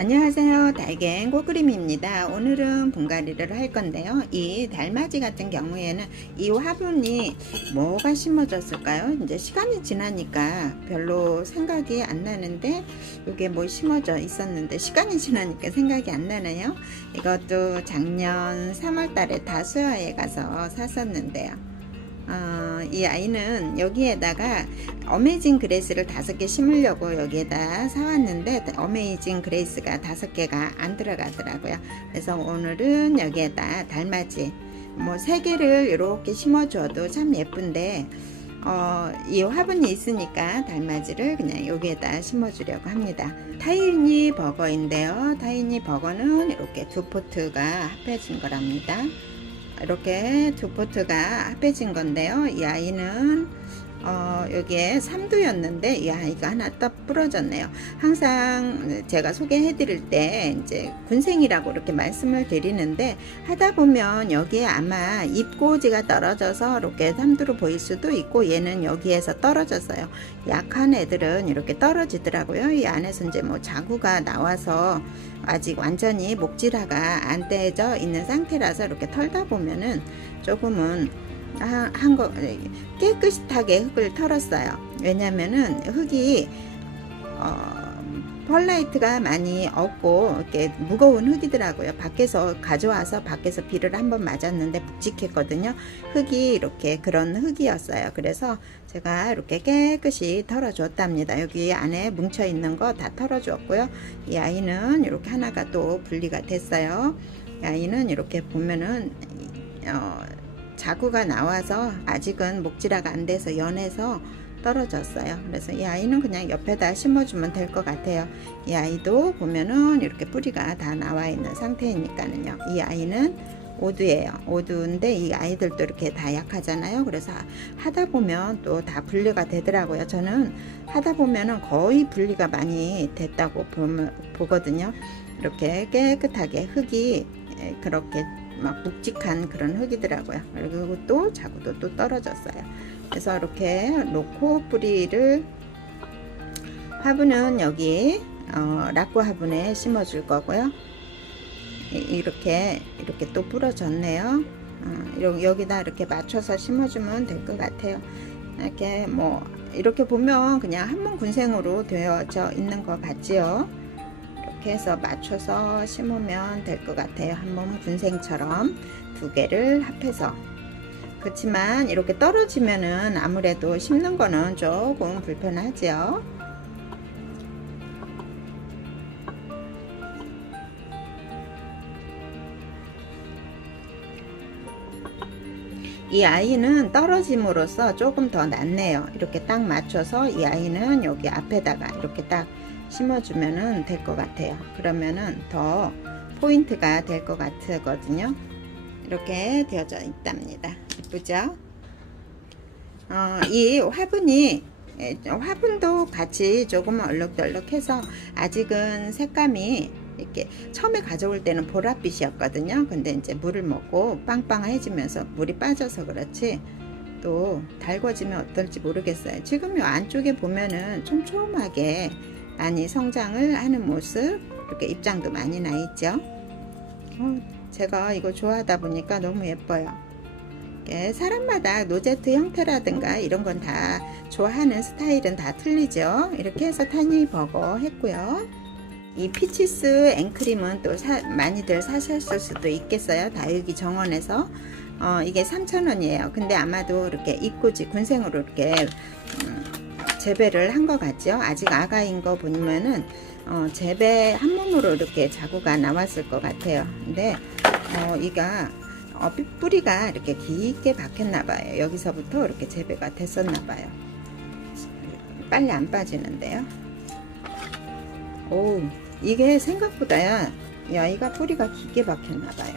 안녕하세요. 달갱 꽃그림입니다. 오늘은 분갈이를 할 건데요. 이 달맞이 같은 경우에는 이 화분이 뭐가 심어졌을까요? 이제 시간이 지나니까 별로 생각이 안 나는데 이게 뭐 심어져 있었는데 시간이 지나니까 생각이 안 나네요. 이것도 작년 3월 달에 다수야에 가서 샀었는데요. 어, 이 아이는 여기에다가 어메이징 그레이스를 다섯 개 심으려고 여기에다 사왔는데 어메이징 그레이스가 다섯 개가 안 들어가더라고요. 그래서 오늘은 여기에다 달맞이 뭐 세 개를 이렇게 심어줘도 참 예쁜데 어, 이 화분이 있으니까 달맞이를 그냥 여기에다 심어주려고 합니다. 타이니 버거인데요. 타이니 버거는 이렇게 두 포트가 합해진 거랍니다. 이렇게 두 포트가 합해진 건데요. 이 아이는 어, 여기에 3두였는데 이 아이가 하나 딱 부러졌네요. 항상 제가 소개해 드릴 때 이제 군생이라고 이렇게 말씀을 드리는데 하다 보면 여기에 아마 잎꽂이가 떨어져서 이렇게 3두로 보일 수도 있고 얘는 여기에서 떨어졌어요. 약한 애들은 이렇게 떨어지더라고요. 이 안에서 이제 뭐 자구가 나와서 아직 완전히 목질화가 안 떼져 있는 상태라서 이렇게 털다 보면은 조금은 한거 깨끗하게 흙을 털었어요. 왜냐면은 흙이 어, 펄라이트가 많이 없고 이렇게 무거운 흙이더라고요. 밖에서 가져와서 밖에서 비를 한번 맞았는데 묵직했거든요. 흙이 이렇게 그런 흙이었어요. 그래서 제가 이렇게 깨끗이 털어줬답니다. 여기 안에 뭉쳐 있는 거 다 털어주었고요. 이 아이는 이렇게 하나가 또 분리가 됐어요. 이 아이는 이렇게 보면은 어, 자구가 나와서 아직은 목질화가 안 돼서 연해서 떨어졌어요. 그래서 이 아이는 그냥 옆에다 심어주면 될 것 같아요. 이 아이도 보면은 이렇게 뿌리가 다 나와 있는 상태이니까는요. 이 아이는 오두예요. 오두인데 이 아이들도 이렇게 다 약하잖아요. 그래서 하다 보면 또 다 분리가 되더라고요. 저는 하다 보면은 거의 분리가 많이 됐다고 보거든요. 이렇게 깨끗하게 흙이 그렇게 막 묵직한 그런 흙이더라고요. 그리고 또 자구도 또 떨어졌어요. 그래서 이렇게 놓고 뿌리를 화분은 여기 어, 락구 화분에 심어줄 거고요. 이렇게 이렇게 또 부러졌네요. 어, 여기다 이렇게 맞춰서 심어주면 될 것 같아요. 이렇게 뭐 이렇게 보면 그냥 한몸 군생으로 되어져 있는 것 같지요. 이렇게 해서 맞춰서 심으면 될 것 같아요. 한몸 군생처럼 두 개를 합해서. 그렇지만 이렇게 떨어지면은 아무래도 심는 거는 조금 불편하죠. 이 아이는 떨어짐으로써 조금 더 낫네요. 이렇게 딱 맞춰서 이 아이는 여기 앞에다가 이렇게 딱 심어주면 될 것 같아요. 그러면은 더 포인트가 될 것 같거든요. 이렇게 되어져 있답니다. 예쁘죠? 어, 이 화분이 화분도 같이 조금 얼룩덜룩해서 아직은 색감이 이렇게 처음에 가져올 때는 보랏빛이었거든요. 근데 이제 물을 먹고 빵빵해지면서 물이 빠져서 그렇지 또 달궈지면 어떨지 모르겠어요. 지금 이 안쪽에 보면은 촘촘하게 많이 성장을 하는 모습 이렇게 입장도 많이 나 있죠. 어, 제가 이거 좋아하다 보니까 너무 예뻐요. 사람마다 노제트 형태라든가 이런 건 다 좋아하는 스타일은 다 틀리죠. 이렇게 해서 타니 버거 했고요. 이 피치스 앵크림은 또 사, 많이들 사셨을 수도 있겠어요. 다육이 정원에서. 어, 이게 3,000원이에요. 근데 아마도 이렇게 입고지 군생으로 이렇게 음, 재배를 한 것 같죠. 아직 아가인 거 보면은 어, 재배 한 몸으로 이렇게 자구가 나왔을 것 같아요. 근데 어, 이가 어, 뿌리가 이렇게 깊게 박혔나 봐요. 여기서부터 이렇게 재배가 됐었나 봐요. 빨리 안 빠지는데요. 오, 이게 생각보다 야 이가 뿌리가 깊게 박혔나 봐요.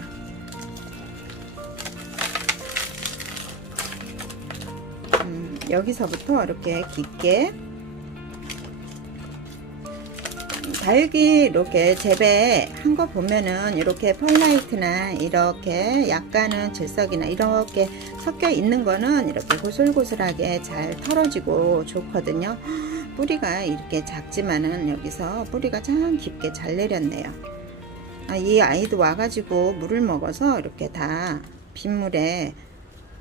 여기서부터 이렇게 깊게 다육이 이렇게 재배한 거 보면은 이렇게 펄라이트나 이렇게 약간은 질석이나 이렇게 섞여 있는 거는 이렇게 고슬고슬하게 잘 털어지고 좋거든요. 뿌리가 이렇게 작지만은 여기서 뿌리가 참 깊게 잘 내렸네요. 아, 이 아이도 와가지고 물을 먹어서 이렇게 다 빗물에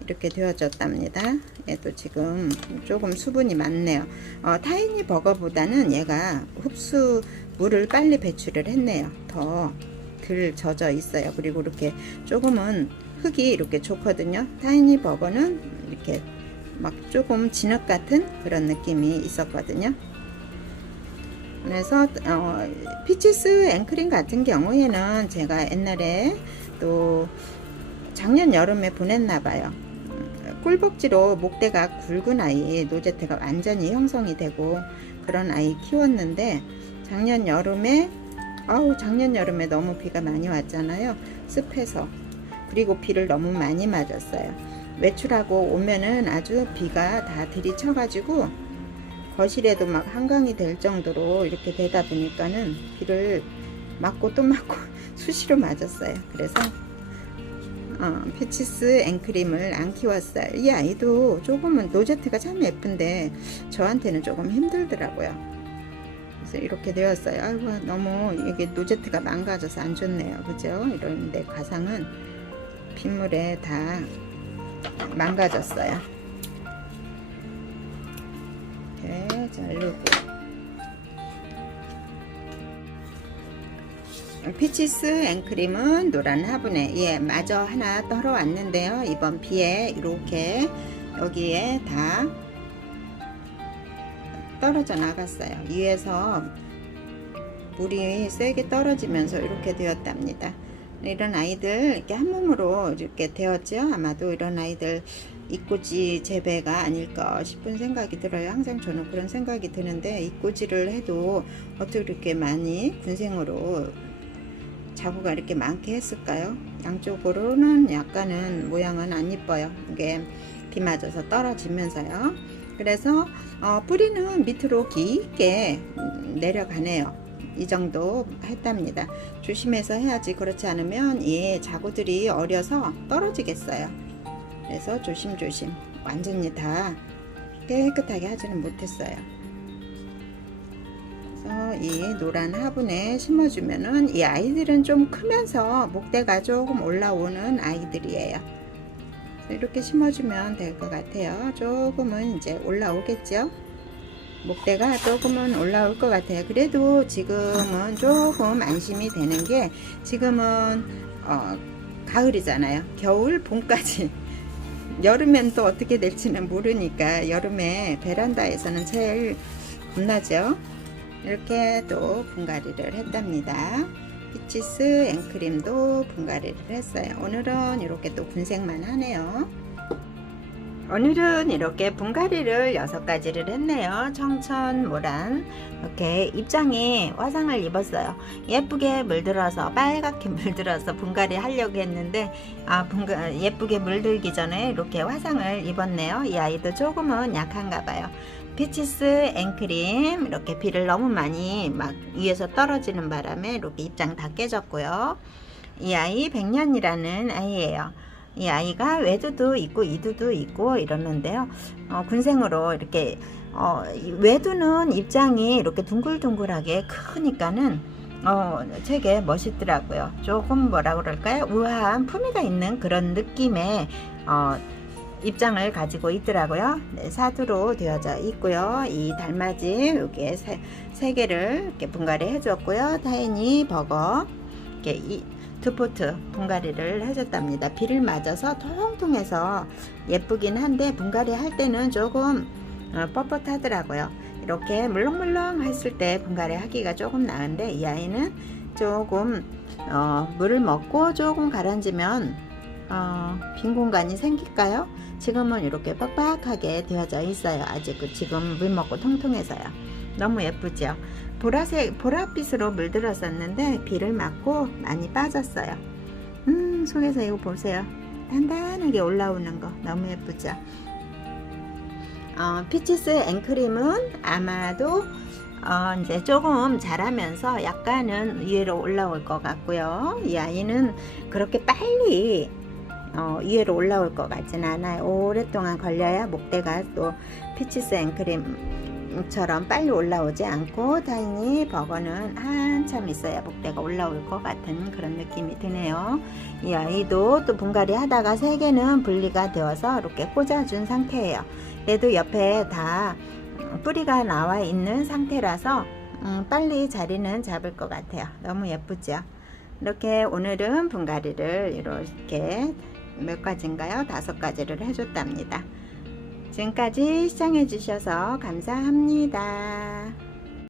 이렇게 되어졌답니다. 얘도 지금 조금 수분이 많네요. 어, 타이니 버거보다는 얘가 흡수 물을 빨리 배출을 했네요. 더 덜 젖어 있어요. 그리고 이렇게 조금은 흙이 이렇게 좋거든요. 타이니 버거는 이렇게 막 조금 진흙 같은 그런 느낌이 있었거든요. 그래서 어, 피치스 앵크림 같은 경우에는 제가 옛날에 또 작년 여름에 보냈나 봐요. 음, 꿀벅지로 목대가 굵은 아이 노제테가 완전히 형성이 되고 그런 아이 키웠는데 작년 여름에 아우 작년 여름에 너무 비가 많이 왔잖아요. 습해서 그리고 비를 너무 많이 맞았어요. 외출하고 오면은 아주 비가 다 들이쳐 가지고 거실에도 막 한강이 될 정도로 이렇게 되다 보니까는 비를 맞고 또 맞고 수시로 맞았어요. 그래서 어, 피치스 앵크림을 안 키웠어요. 이 아이도 조금은 노제트가 참 예쁜데 저한테는 조금 힘들더라고요. 그래서 이렇게 되었어요. 아이고 너무 이게 노제트가 망가져서 안 좋네요. 그죠? 이런데 가상은 빗물에 다 망가졌어요. 이렇게 자르고 피치스 앵크림은 노란 화분에 예 마저 하나 떨어왔는데요. 이번 비에 이렇게 여기에 다 떨어져 나갔어요. 위에서 물이 세게 떨어지면서 이렇게 되었답니다. 이런 아이들 이렇게 한 몸으로 이렇게 되었죠. 아마도 이런 아이들 이꼬지 재배가 아닐까 싶은 생각이 들어요. 항상 저는 그런 생각이 드는데 이꼬지를 해도 어떻게 이렇게 많이 군생으로 자구가 이렇게 많게 했을까요? 양쪽으로는 약간은 모양은 안 이뻐요. 이게 비 맞아서 떨어지면서요. 그래서 어, 뿌리는 밑으로 깊게 내려가네요. 이 정도 했답니다. 조심해서 해야지 그렇지 않으면 이 자구들이 어려서 떨어지겠어요. 그래서 조심조심 완전히 다 깨끗하게 하지는 못했어요. 이 노란 화분에 심어주면은 이 아이들은 좀 크면서 목대가 조금 올라오는 아이들이에요. 이렇게 심어주면 될 것 같아요. 조금은 이제 올라오겠죠. 목대가 조금은 올라올 것 같아요. 그래도 지금은 조금 안심이 되는 게 지금은 어, 가을이잖아요. 겨울, 봄까지. 여름엔 또 어떻게 될지는 모르니까 여름에 베란다에서는 제일 겁나죠. 이렇게 또 분갈이를 했답니다. 피치스 앵크림도 분갈이를 했어요. 오늘은 이렇게 또 분색만 하네요. 오늘은 이렇게 분갈이를 여섯 가지를 했네요. 청천, 모란 이렇게 입장에 화상을 입었어요. 예쁘게 물들어서 빨갛게 물들어서 분갈이 하려고 했는데 아 분가, 예쁘게 물들기 전에 이렇게 화상을 입었네요. 이 아이도 조금은 약한가 봐요. 피치스 앵크림 이렇게 비를 너무 많이 막 위에서 떨어지는 바람에 이렇게 입장 다 깨졌고요. 이 아이 백년이라는 아이예요. 이 아이가 외두도 있고 이두도 있고 이러는데요. 어, 군생으로 이렇게 어, 외두는 입장이 이렇게 둥글둥글하게 크니까는 어, 되게 멋있더라고요. 조금 뭐라 그럴까요? 우아한 품위가 있는 그런 느낌의 어, 입장을 가지고 있더라고요. 네, 사두로 되어져 있고요. 이 달맞이 여기에 세, 세 개를 이렇게 분갈이 해줬고요. 타이니 버거 이렇게 이, 두 포트 분갈이를 해줬답니다. 비를 맞아서 통통해서 예쁘긴 한데 분갈이 할 때는 조금 어, 뻣뻣하더라고요. 이렇게 물렁물렁 했을 때 분갈이 하기가 조금 나은데 이 아이는 조금 어, 물을 먹고 조금 가라앉으면 어, 빈 공간이 생길까요? 지금은 이렇게 빡빡하게 되어져 있어요. 아직 그 지금 물 먹고 통통해서요. 너무 예쁘죠? 보라색, 보랏빛으로 물들었었는데 비를 맞고 많이 빠졌어요. 음, 속에서 이거 보세요. 단단하게 올라오는 거 너무 예쁘죠? 어, 피치스 앵크림은 아마도 어, 이제 조금 자라면서 약간은 위로 올라올 것 같고요. 이 아이는 그렇게 빨리 어, 위로 올라올 것 같진 않아요. 오랫동안 걸려야 목대가 또 피치스 앵크림 버거처럼 빨리 올라오지 않고 타이니 버거는 한참 있어야 복대가 올라올 것 같은 그런 느낌이 드네요. 이 아이도 또 분갈이 하다가 세 개는 분리가 되어서 이렇게 꽂아준 상태예요. 그래도 옆에 다 뿌리가 나와 있는 상태라서 음, 빨리 자리는 잡을 것 같아요. 너무 예쁘죠? 이렇게 오늘은 분갈이를 이렇게 몇 가지인가요? 다섯 가지를 해줬답니다. 지금까지 시청해주셔서 감사합니다.